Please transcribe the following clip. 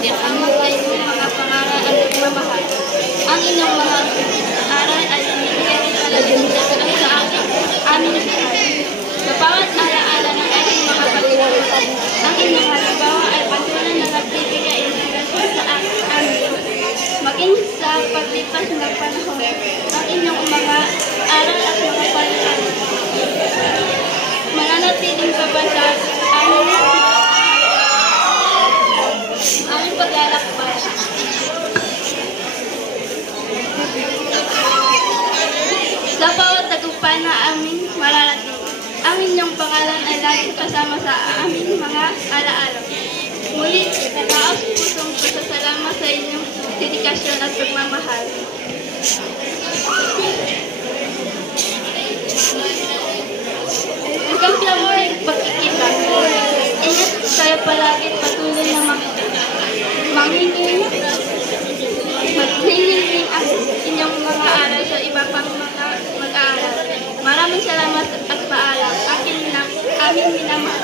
Salamat sa inyong mga pangaral at pagmamahal. Ang inyong mga aral ay binibigay ng kalagayan sa aming buhay. Sa bawat alaala ng ating mga pagkakas, ang inyong halimbawa ay patuloy na nagbibigay inspirasyon sa amin. Maging sa paglipas ng panahon, ang inyong mga aral at mga palitan mananatiling babala aming paglalakbay. Sa bawat tagumpay na aming mararating, ang inyong pangalan ay laging kasama sa aming mga alaala. Muli, nataos pusong pasasalamat sa inyong dedikasyon at pagmamahal. Hanggang sa muling pagkikita, ingat kayo palagi patuloy na maghingin ang inyong mga aral sa iba pang mga mag-aaral. Maraming salamat at paalam. Aming minamahal.